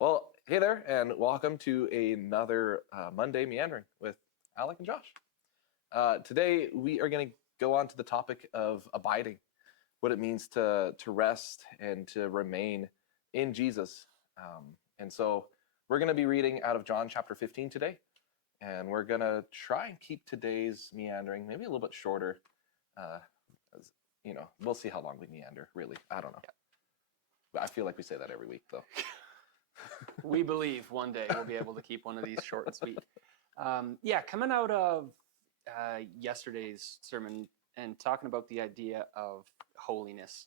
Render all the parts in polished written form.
Well, hey there, and welcome to another Monday Meandering with Alec and Josh. Today, we are going to go on to the topic of abiding, what it means to rest and to remain in Jesus. And so, we're going to be reading out of John chapter 15 today, and we're going to try and keep today's meandering maybe a little bit shorter. Uh, as, we'll see how long we meander, really. I don't know. I feel like we say that every week, though. We believe one day we'll be able to keep one of these short and sweet. Coming out of yesterday's sermon and talking about the idea of holiness,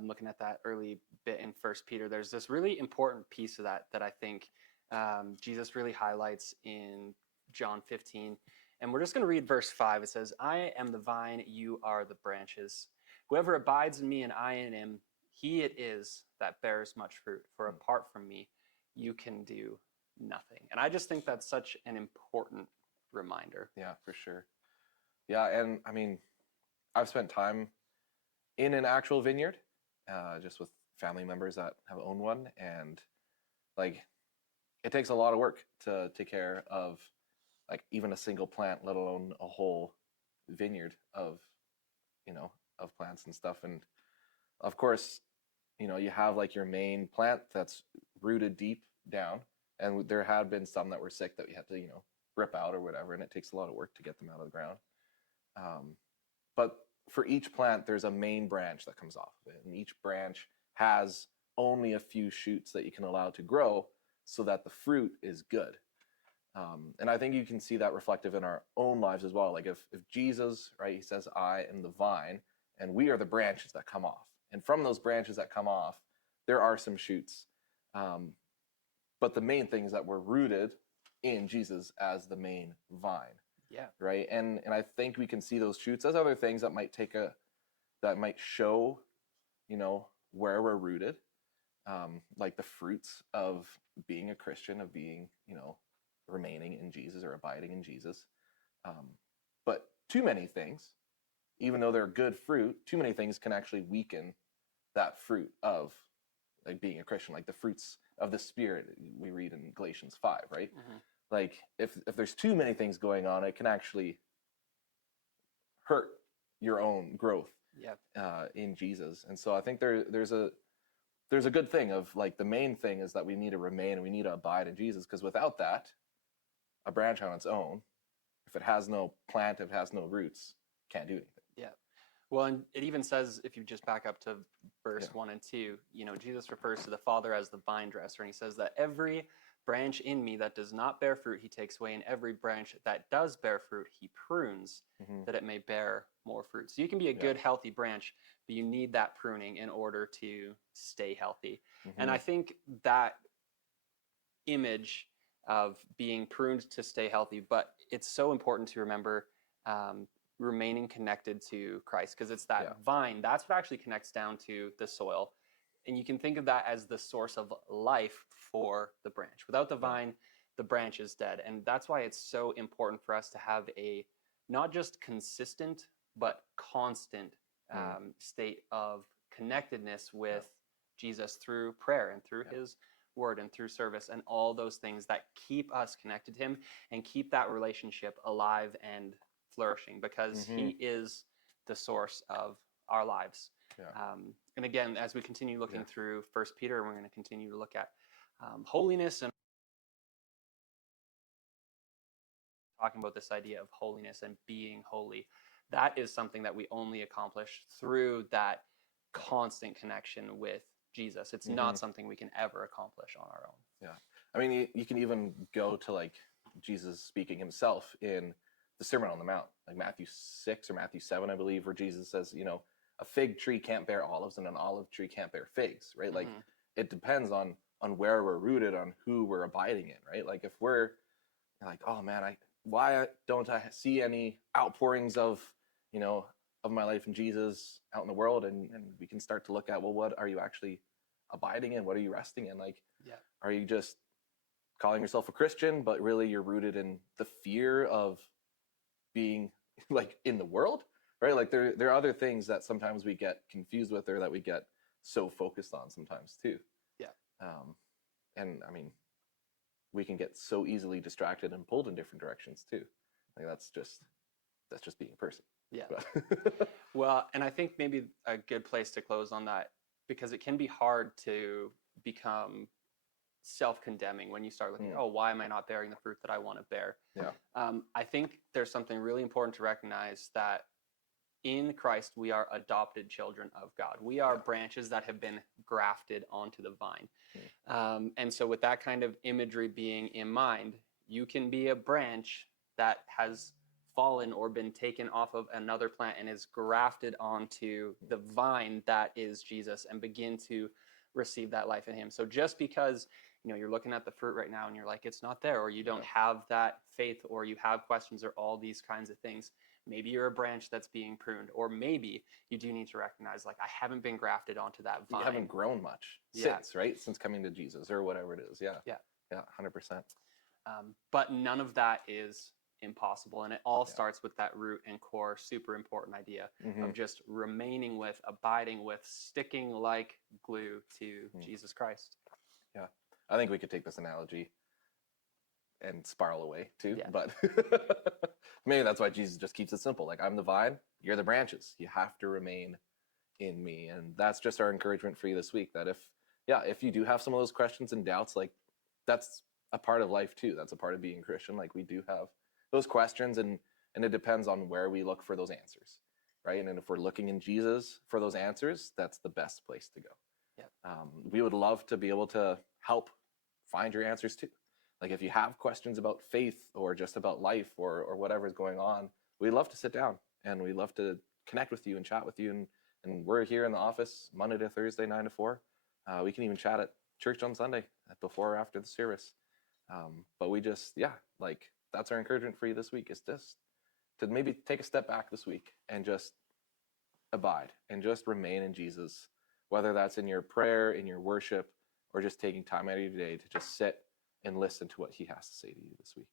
looking at that early bit in First Peter, there's this really important piece of that I think Jesus really highlights in John 15. And we're just going to read verse 5. It says, "I am the vine, you are the branches. Whoever abides in me and I in him, he it is that bears much fruit. For apart from me, you can do nothing." And I just think that's such an important reminder. Yeah, for sure. Yeah, and I mean, I've spent time in an actual vineyard, just with family members that have owned one, and like, it takes a lot of work to take care of like even a single plant, let alone a whole vineyard of plants and stuff. And of course, you have like your main plant that's rooted deep down, and there had been some that were sick that we had to rip out or whatever, and it takes a lot of work to get them out of the ground. But for each plant, there's a main branch that comes off of it, and each branch has only a few shoots that you can allow to grow so that the fruit is good. And I think you can see that reflective in our own lives as well. Like if Jesus, right, he says, "I am the vine," and we are the branches that come off. And from those branches that come off, there are some shoots. But the main thing is that we're rooted in Jesus as the main vine. Yeah. Right. And I think we can see those shoots as other things that might show, where we're rooted. Like the fruits of being a Christian, of being, remaining in Jesus or abiding in Jesus. But too many things, even though they're good fruit, too many things can actually weaken that fruit of like being a Christian, like the fruits of the Spirit we read in Galatians 5, right? Like if there's too many things going on, it can actually hurt your own growth in Jesus. And so I think there's a good thing of like, the main thing is that we need to remain and we need to abide in Jesus, because without that, a branch on its own, if it has no plant, if it has no roots, can't do anything. Yeah. Well, and it even says, if you just back up to verse 1 and 2, Jesus refers to the Father as the vine dresser, and he says that every branch in me that does not bear fruit, he takes away, and every branch that does bear fruit, he prunes, that it may bear more fruit. So you can be a good, healthy branch, but you need that pruning in order to stay healthy. And I think that image of being pruned to stay healthy, but it's so important to remember remaining connected to Christ, because it's that vine, that's what actually connects down to the soil. And you can think of that as the source of life for the branch. Without the vine, the branch is dead. And that's why it's so important for us to have a not just consistent, but constant state of connectedness with Jesus through prayer and through his word and through service and all those things that keep us connected to him and keep that relationship alive and flourishing, because he is the source of our lives. And again, as we continue looking through First Peter, we're going to continue to look at holiness and talking about this idea of holiness and being holy. That is something that we only accomplish through that constant connection with Jesus. It's not something we can ever accomplish on our own. Yeah. I mean, you can even go to like Jesus speaking himself in the Sermon on the Mount, like Matthew 6 or Matthew 7, I believe, where Jesus says, a fig tree can't bear olives and an olive tree can't bear figs, right? Like it depends on where we're rooted, on who we're abiding in, right? Like if we're like, oh man, why don't I see any outpourings of my life in Jesus out in the world? And we can start to look at, well, what are you actually abiding in? What are you resting in? Like, are you just calling yourself a Christian, but really you're rooted in the fear of being like in the world, right? Like there are other things that sometimes we get confused with, or that we get so focused on sometimes too. And I mean, we can get so easily distracted and pulled in different directions too. Like that's just being a person. Yeah. But Well, and I think maybe a good place to close on that, because it can be hard to become self-condemning when you start looking, oh, why am I not bearing the fruit that I want to bear? Yeah. I think there's something really important to recognize, that in Christ we are adopted children of God. We are branches that have been grafted onto the vine. And so with that kind of imagery being in mind, you can be a branch that has fallen or been taken off of another plant and is grafted onto the vine that is Jesus, and begin to receive that life in him. So just because you're looking at the fruit right now and you're like, it's not there, or you don't have that faith, or you have questions, or all these kinds of things, maybe you're a branch that's being pruned, or maybe you do need to recognize, like, I haven't been grafted onto that vine. You haven't grown much since, right? Since coming to Jesus or whatever it is. Yeah. 100%. But none of that is impossible, and it all starts with that root and core, super important idea of just remaining with, abiding with, sticking like glue to Jesus Christ. Yeah, I think we could take this analogy and spiral away too, but maybe that's why Jesus just keeps it simple. Like, I'm the vine, you're the branches. You have to remain in me. And that's just our encouragement for you this week, that if you do have some of those questions and doubts, like, that's a part of life too. That's a part of being Christian. Like, we do have those questions, and it depends on where we look for those answers, right? And if we're looking in Jesus for those answers, that's the best place to go. We would love to be able to help find your answers too. Like, if you have questions about faith or just about life or whatever's going on, we'd love to sit down and we'd love to connect with you and chat with you. And we're here in the office Monday to Thursday, 9 to 4. We can even chat at church on Sunday before or after the service. But we just, like, that's our encouragement for you this week, is just to maybe take a step back this week and just abide and just remain in Jesus, whether that's in your prayer, in your worship, or just taking time out of your day to just sit and listen to what he has to say to you this week.